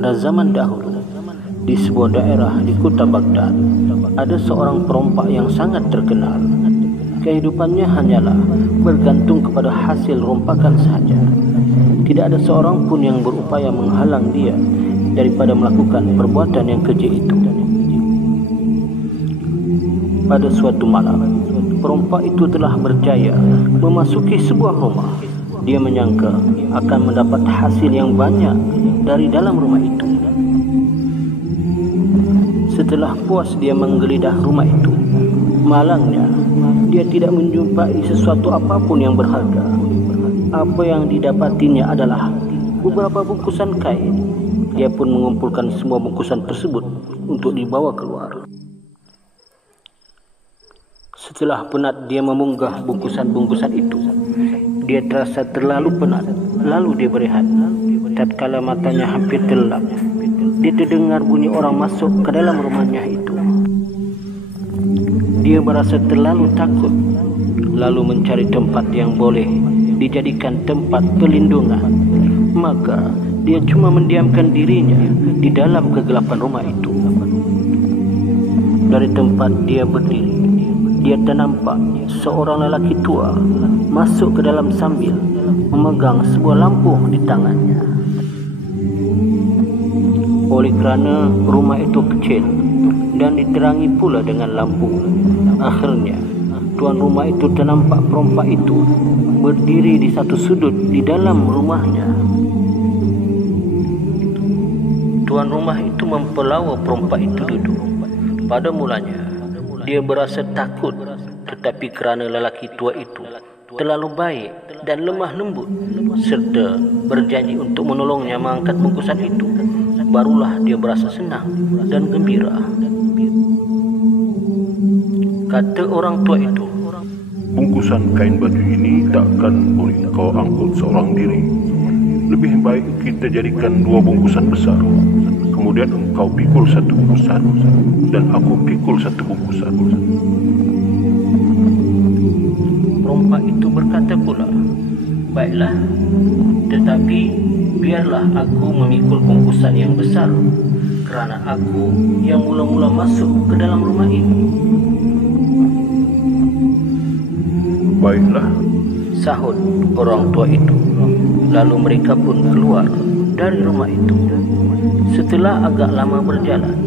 Pada zaman dahulu, di sebuah daerah di kota Baghdad, ada seorang perompak yang sangat terkenal. Kehidupannya hanyalah bergantung kepada hasil rompakan sahaja. Tidak ada seorang pun yang berupaya menghalang dia daripada melakukan perbuatan yang keji itu. Pada suatu malam, perompak itu telah berjaya memasuki sebuah rumah. Dia menyangka akan mendapat hasil yang banyak dari dalam rumah itu. Setelah puas dia menggeledah rumah itu, malangnya dia tidak menjumpai sesuatu apapun yang berharga. Apa yang didapatinya adalah beberapa bungkusan kain. Dia pun mengumpulkan semua bungkusan tersebut untuk dibawa keluar. Setelah penat dia memunggah bungkusan-bungkusan itu, dia terasa terlalu penat. Lalu dia berehat. Tatkala matanya hampir terlelap, dia terdengar bunyi orang masuk ke dalam rumahnya itu. Dia merasa terlalu takut, lalu mencari tempat yang boleh dijadikan tempat perlindungan. Maka dia cuma mendiamkan dirinya di dalam kegelapan rumah itu. Dari tempat dia berdiri, dia ternampak seorang lelaki tua masuk ke dalam sambil memegang sebuah lampu di tangannya. Oleh kerana rumah itu kecil dan diterangi pula dengan lampu, akhirnya tuan rumah itu ternampak perompak itu berdiri di satu sudut di dalam rumahnya. Tuan rumah itu mempelawa perompak itu duduk. Pada mulanya dia berasa takut, tetapi kerana lelaki tua itu terlalu baik dan lemah lembut serta berjanji untuk menolongnya mengangkat bungkusan itu, barulah dia berasa senang dan gembira. Kata orang tua itu, "Bungkusan kain baju ini takkan boleh kau angkut seorang diri. Lebih baik kita jadikan 2 bungkusan besar. Kemudian engkau pikul 1 bungkusan dan aku pikul 1 bungkusan." Perompak itu berkata pula, "Baiklah, tetapi biarlah aku memikul bungkusan yang besar, kerana aku yang mula-mula masuk ke dalam rumah ini." "Baiklah," sahut orang tua itu. Lalu mereka pun keluar dari rumah itu. Setelah agak lama berjalan,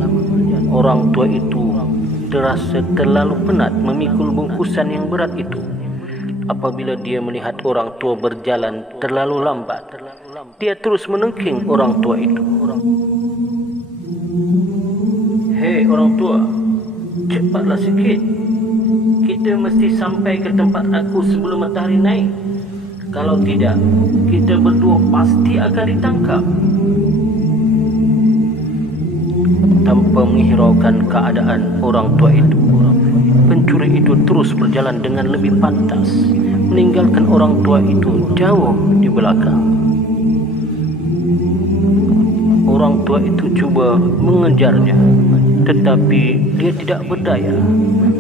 orang tua itu terasa terlalu penat memikul bungkusan yang berat itu. Apabila dia melihat orang tua berjalan terlalu lambat, dia terus menengking orang tua itu. "Hei orang tua, cepatlah sikit. Kita mesti sampai ke tempat aku sebelum matahari naik. Kalau tidak, kita berdua pasti akan ditangkap." Tanpa menghiraukan keadaan orang tua itu, pencuri itu terus berjalan dengan lebih pantas, meninggalkan orang tua itu jauh di belakang. Orang tua itu cuba mengejarnya, tetapi dia tidak berdaya,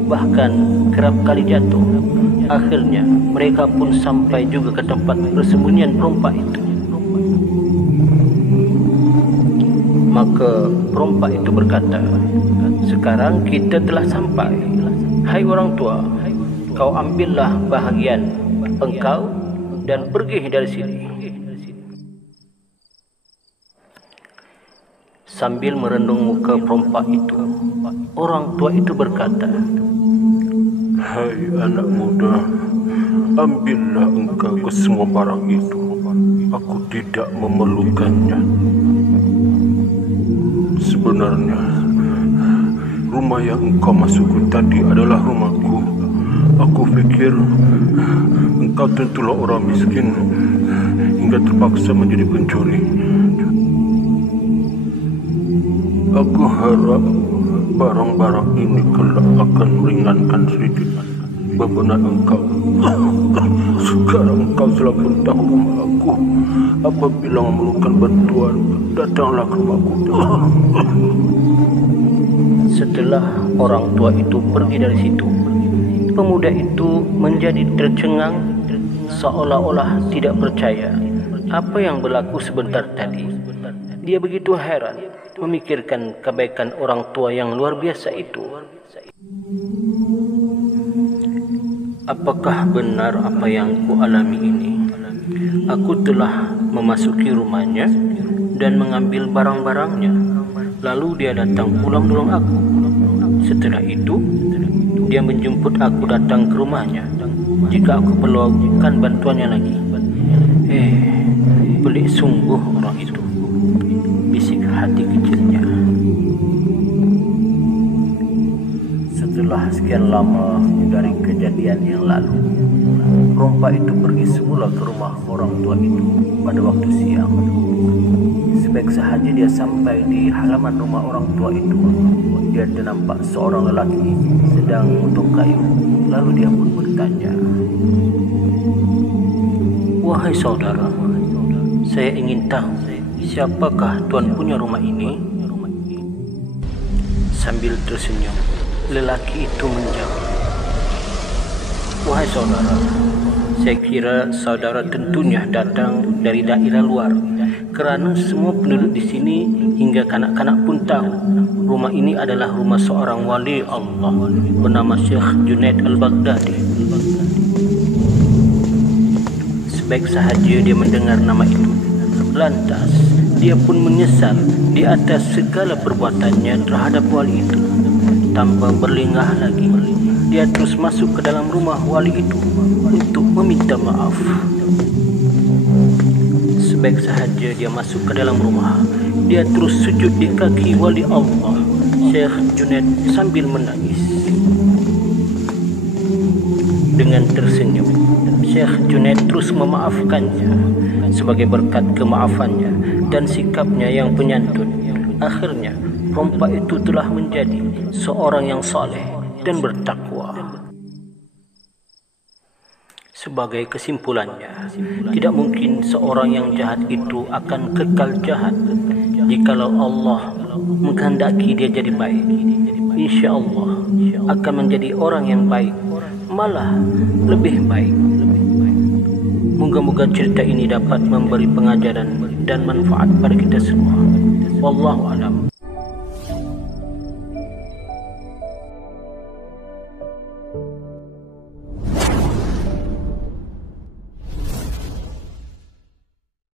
bahkan kerap kali jatuh. Akhirnya mereka pun sampai juga ke tempat persembunyian perompak itu. Maka perompak itu berkata, "Sekarang kita telah sampai. Hai orang tua, kau ambillah bahagian engkau dan pergi dari sini." Sambil merendung muka perompak itu, orang tua itu berkata, "Hai anak muda, ambillah engkau kesemua barang itu. Aku tidak memerlukannya. Sebenarnya, rumah yang engkau masuki tadi adalah rumahku. Aku fikir engkau tentulah orang miskin hingga terpaksa menjadi pencuri. Aku harap barang-barang ini kelak akan meringankan sedikit beban engkau. Sekarang engkau telah pun tahu rumah aku. Apabila memerlukan bantuan, datanglah ke rumahku." Setelah orang tua itu pergi dari situ, pemuda itu menjadi tercengang seolah-olah tidak percaya apa yang berlaku sebentar tadi. Dia begitu heran memikirkan kebaikan orang tua yang luar biasa itu. Apakah benar apa yang ku alami ini? Aku telah memasuki rumahnya dan mengambil barang-barangnya. Lalu dia datang pulang menolong aku. Setelah itu, dia menjemput aku datang ke rumahnya jika aku perlukan bantuannya lagi. Pelik sungguh orang itu, bisik hati kecilnya. Setelah sekian lama dari kejadian yang lalu, perompak itu pergi semula ke rumah orang tua itu pada waktu siang. Sebaik sahaja dia sampai di halaman rumah orang tua itu, dia nampak seorang lelaki sedang mengutuk kayu. Lalu dia pun bertanya, "Wahai saudara, saya ingin tahu siapakah tuan punya rumah ini?" Sambil tersenyum, lelaki itu menjawab, "Wahai saudara, saya kira saudara tentunya datang dari daerah luar, kerana semua penduduk di sini hingga kanak-kanak pun tahu rumah ini adalah rumah seorang wali Allah bernama Syekh Junaid Al-Baghdadi." Sebaik sahaja dia mendengar nama itu, lantas dia pun menyesal di atas segala perbuatannya terhadap wali itu. Tanpa berlengah lagi, dia terus masuk ke dalam rumah wali itu untuk meminta maaf. Sebaik sahaja dia masuk ke dalam rumah, dia terus sujud di kaki wali Allah Syekh Junaid sambil menangis. Dengan tersenyum, Syekh Junaid terus memaafkannya. Sebagai berkat kemaafannya dan sikapnya yang penyantun, akhirnya perompak itu telah menjadi seorang yang saleh dan bertakwa. Sebagai kesimpulannya, tidak mungkin seorang yang jahat itu akan kekal jahat. Jikalau Allah menghendaki dia jadi baik, insya Allah akan menjadi orang yang baik, malah lebih baik. Moga-moga cerita ini dapat memberi pengajaran dan manfaat pada kita semua. Wallahu a'lam.